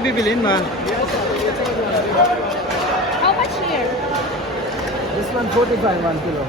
bibilin mo? How much here? This one 45, 1 kilo.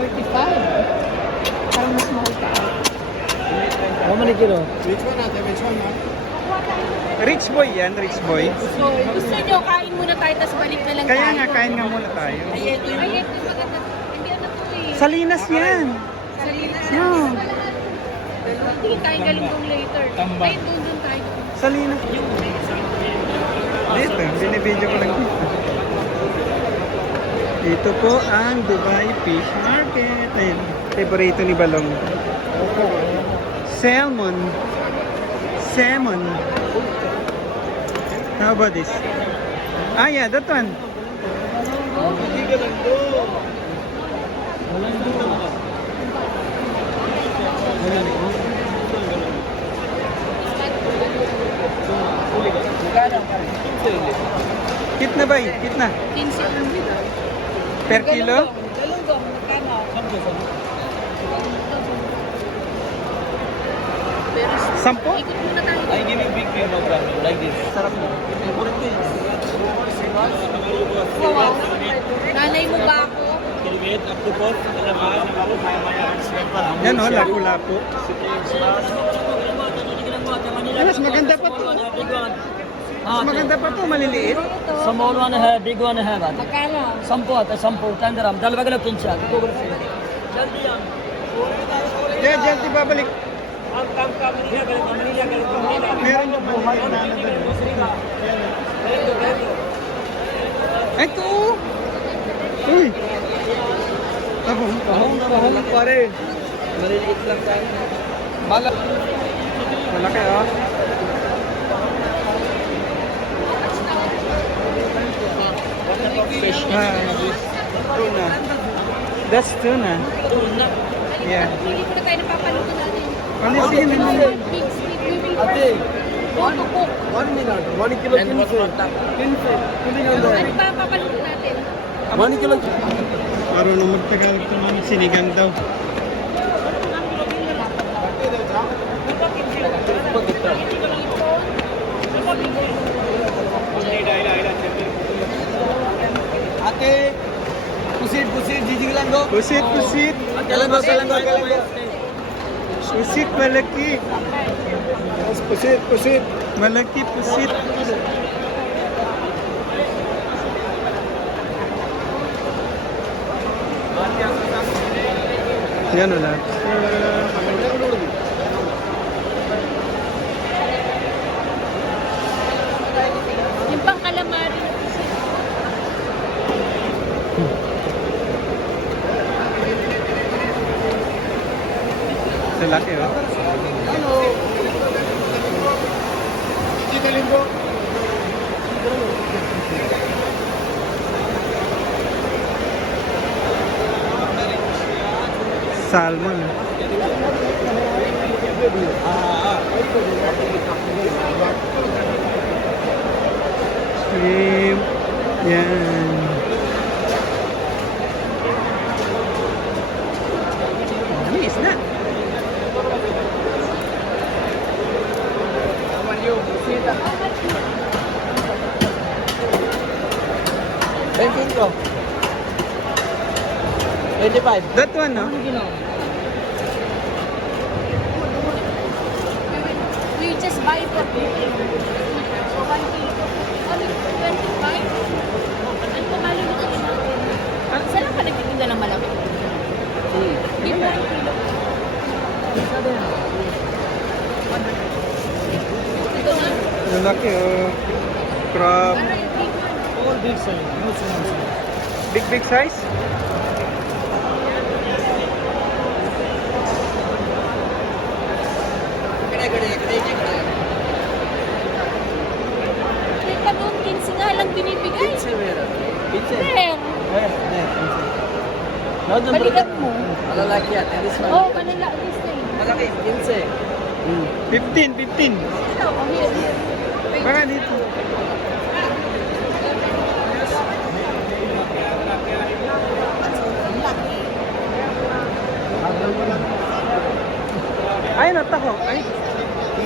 45. Parang mas mahal ka. How many kilo? Which one? Rich boy yan, rich boy. So, gusto nyo, kain muna tayo, tapos balik na lang Kaya tayo. nga, kain nga muna tayo. Ay, ito yung maganda. Hindi ano to eh. Salinas yan. Salinas. No. Hindi tayo galunggong later. Ay, doon tayo. Salinas. Dito, binibidyo ko lang dito. Ito po ang Dubai Fish Market. Ayun, favorito ni Balong. Salmon. Salmon. How about this? Ah, yeah, that one. Kitna ba? Kitna? 15 ang bida. Per kilo? Galunggong, magkano? Sampo? Ikot muna tayo. I give you big cream of ramen like this. Sarap mo. Favorite ko yun. Wow. Nanay mo ba ako? Yan o, lapu-lapu. Mas maganda pa to. Mas maganda pa to, maliliit. Small one है, big one है बात. Magkano? संपो आता है, संपो 10 dirham. दलवा के लिए 5 आते. दो ग्रुप से. जल्दी आ. Yan, dyan, di babalik. Meron yung buhay na ito! Uy! Tabong. Tahong pare. Maliliit lang tayo. Malaki oh. Fish. Tuna. That's tuna. Yeah. Pili muna tayo ng papaluto natin. Ano yung sige nila? Big stick, we will Ate. go to cook. 1 minute. 1 kilo kinse. Kinse. Kuling ang Ano pa ang papaluto natin? 1 kilo. Marunong magtagalog ito namin sinigang daw. Ate. Pusit, jijig lang go. Pusit. Kalang go. Pusit, malaki. Pusit. Malaki, pusit. Yan o lang. Yung pang calamari. Sa laki oh. Salmon. Shrimp. Yan. Alis na. Banking ko. 25. That one no? We just buy for cooking. So, 1 kilo. Ano, 25? Ano pa maluluto natin? Saan lang pa nagtitinda ng malaki? Give 1 kilo. Ito na. Ang laki oh. Crab. Para yung big one. All big size. No small size. Big size? Teka doon, 15 nga lang binibigay. Pinse meron. Pinse. Pero, Pinse. Pinse. balikan mo. Malalaki yan. And this one. Oh, manila, this thing. Malaki. Pinse. 15. Oh, here. Wait. Baka dito. Ay, natako. Ay.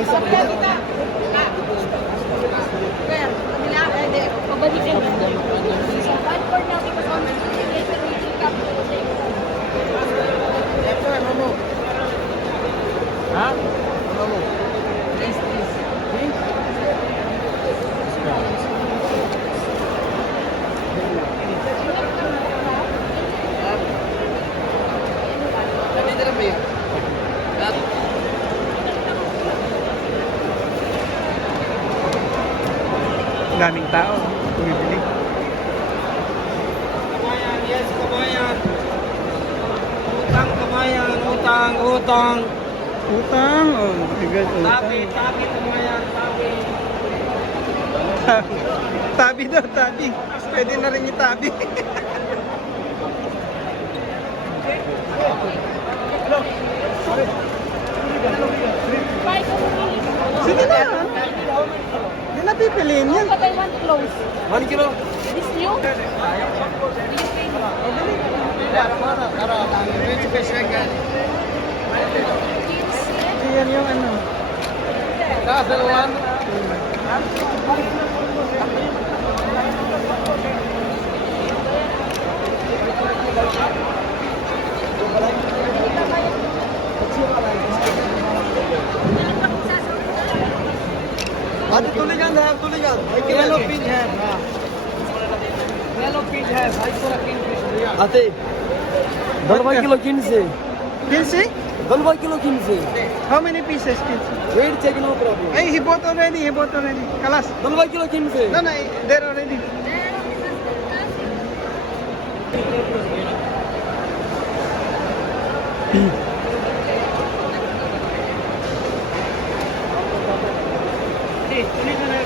Sabi kita. balikan mo. So, 1-4 na because on the later we will come to the same. Ha? Please, please. Daming tao. Bumibili. Kabayan, yes, kabayan. Utang, kabayan, utang, utang. Utang. Oh, bigat Tabi, utang. tabi, kabayan, tabi. Tabi. Tabi daw, tabi. Pwede na rin itabi. Bye, kung pumili ka. Sige na. Hindi na pipiliin yan. But I want close. 1 kilo. This new? Do you think? Yan yung ano. Ate, tulingan na, tulingan. Yellow pin है. Yellow pin है. भाई को रखें आते. What kilo किन से. 15? 12 किलो किन से. How many pieces, kids? Wait, check no problem. Ay, he bought already. He bought already. Kalas. 12 किलो किन से. No, no, they're already.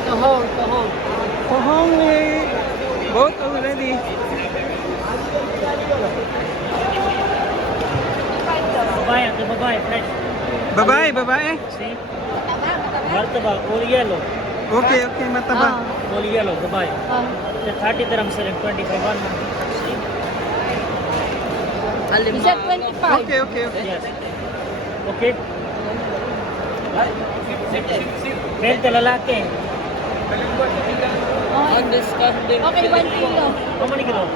Kahon. Pohong, bought already. Babae, the babae, fresh. Babae, babae. See? Martaba, all yellow. Okay, okay, mataba. All yellow, babae. Ah. The 30 dirham selling 25 one. He said 25. Okay, okay, okay. Yes. Okay. 20 lalaki. Okay, 1 kilo. How many kilo?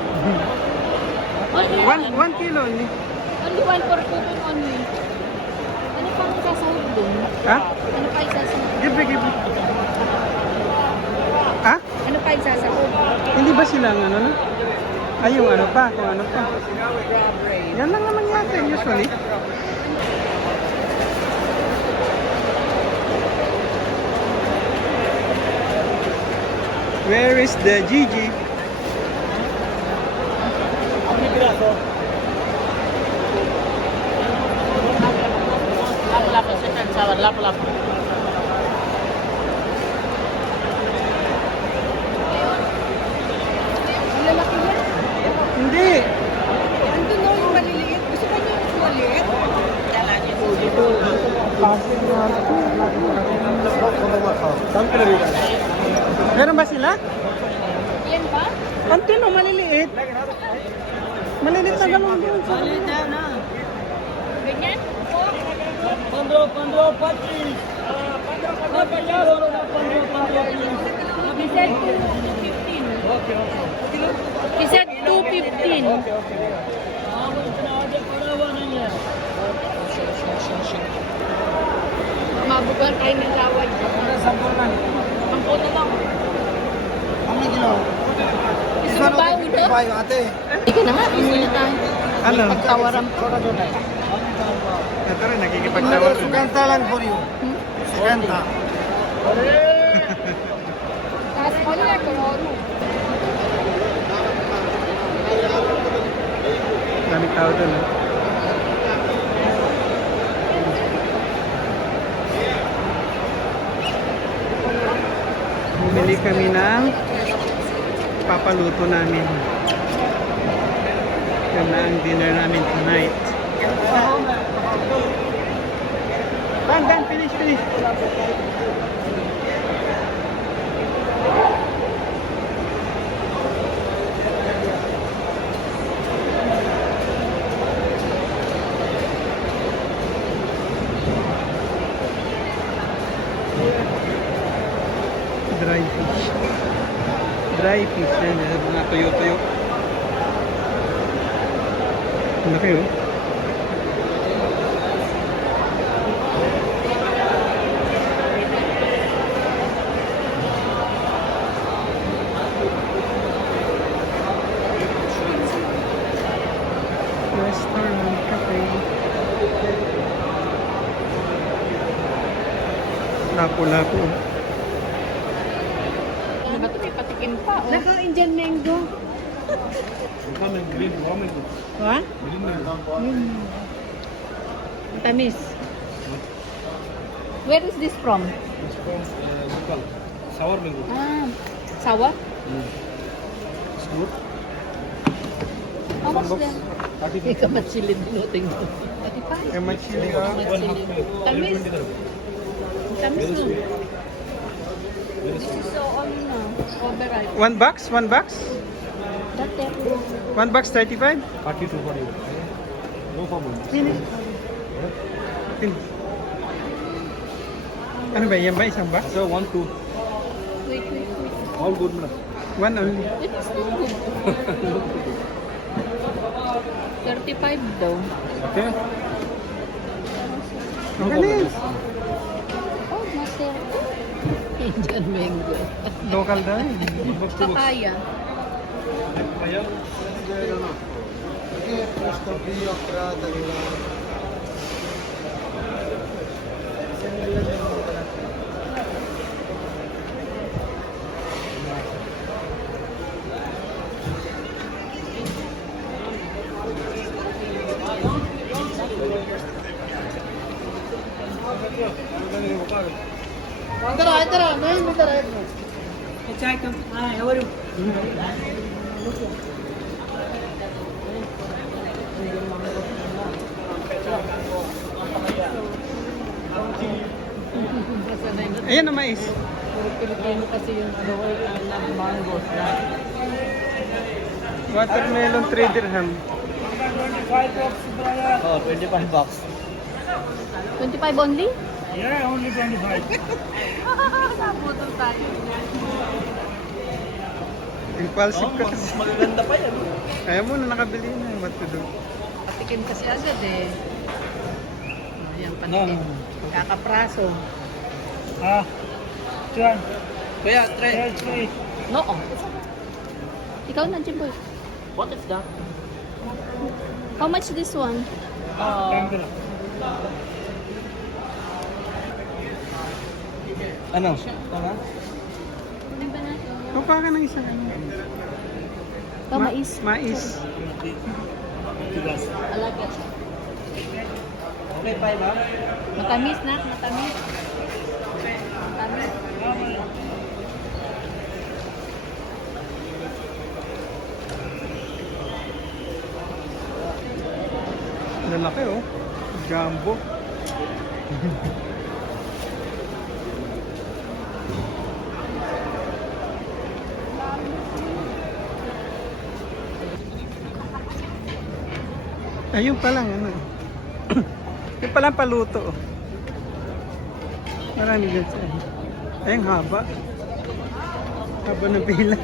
Only 1 kilo. Only 1 for cooking only. Ano pang sasahod dun? Ha? Ano pa isasahod? Give me, give me. Ha? Ano pa isasahod? Hindi ba silang ano na? Ay, yung ano pa, kung ano pa. Yan lang naman yata, usually. Where is the Gigi? How many piraso? Lapu-lapu, second sour, lapu-lapu. Ang lalaki niya? Hindi. Ando no yung maliliit. Gusto ba niyo yung maliit? Meron ba sila? Yan ba? Konti no, maliliit. Maliliit na galong doon sa Ganyan? 15, 25. He said 215. He said 215. Mabugal kayo ng laway. Ang puto lang. How many kilo? Gusto mo ba una? ate. Hindi ka na nga. Hindi na tayo. Ano? Pagtawaran pa. Ito rin, nakikipagtawag. Suganta lang for you. Suganta. Tapos mo na ako. Daming tao doon. Bumili kami ng papaluto namin. Yan na ang dinner namin tonight. Dan, finish. Dry fish. Dry fish yan. Mga tuyo-tuyo. Ang laki oh. Restaurant, cafe. Lapo-lapo. Ano ba ito? May patikim pa. Oh. Naka Indian mango. What? Tamis. Where is this from? Sour mango. Ah, sour? It's good. How much then? Ika matsilin dinuting mo. 35? Kaya may chili ah. Tamis. Tamis no. Very This is so overripe. One box? One box? Dati. One box 35? 32 for you. No problem. Sini. Ano ba? Yan ba isang box? So 1, 2. Wait. All good, madam. One only. It is not good. 35 daw. Okay. Okay na yan. Oh, master. Indian mango. Local daw eh. Papaya. Hi, how are you? Ayan na mais. Pilipino kasi yung ano, mangoes na. Watermelon 3 dirham. Oh, 25 bucks. 25 only? Yeah, only 25. Naputol tayo. Impulsive ka kasi. Magaganda pa yan. Kaya mo na nakabili na. What to do? Patikim kasi agad eh. Ayan, patikim. Kakapraso. Ah, Chuan. Kuya, try. No. Ikaw na, Jimboy. What is that? How much this one? Ano? Kunin ba natin? Kuha ka ng isang ano. Ito, mais. Mais. I like it. Okay, 5 ha? Matamis na, matamis. Matamis. Lalaki oh. Jumbo. Ayun pa lang ano. Yung palang paluto. Marami dyan sa ay, ang haba. Haba ng pila.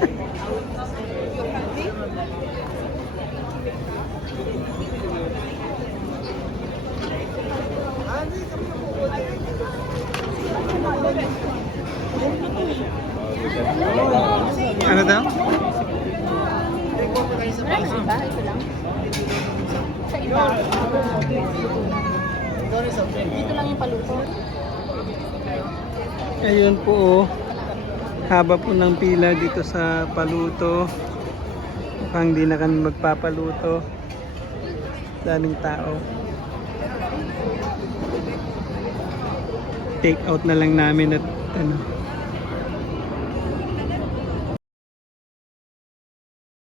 Ano daw? Wala sa iba, ito lang. Sa iba. Dito lang yung paluto. Ayun po oh. Haba po ng pila dito sa paluto. Mukhang di na kami magpapaluto. Daming tao. Take out na lang namin at ano.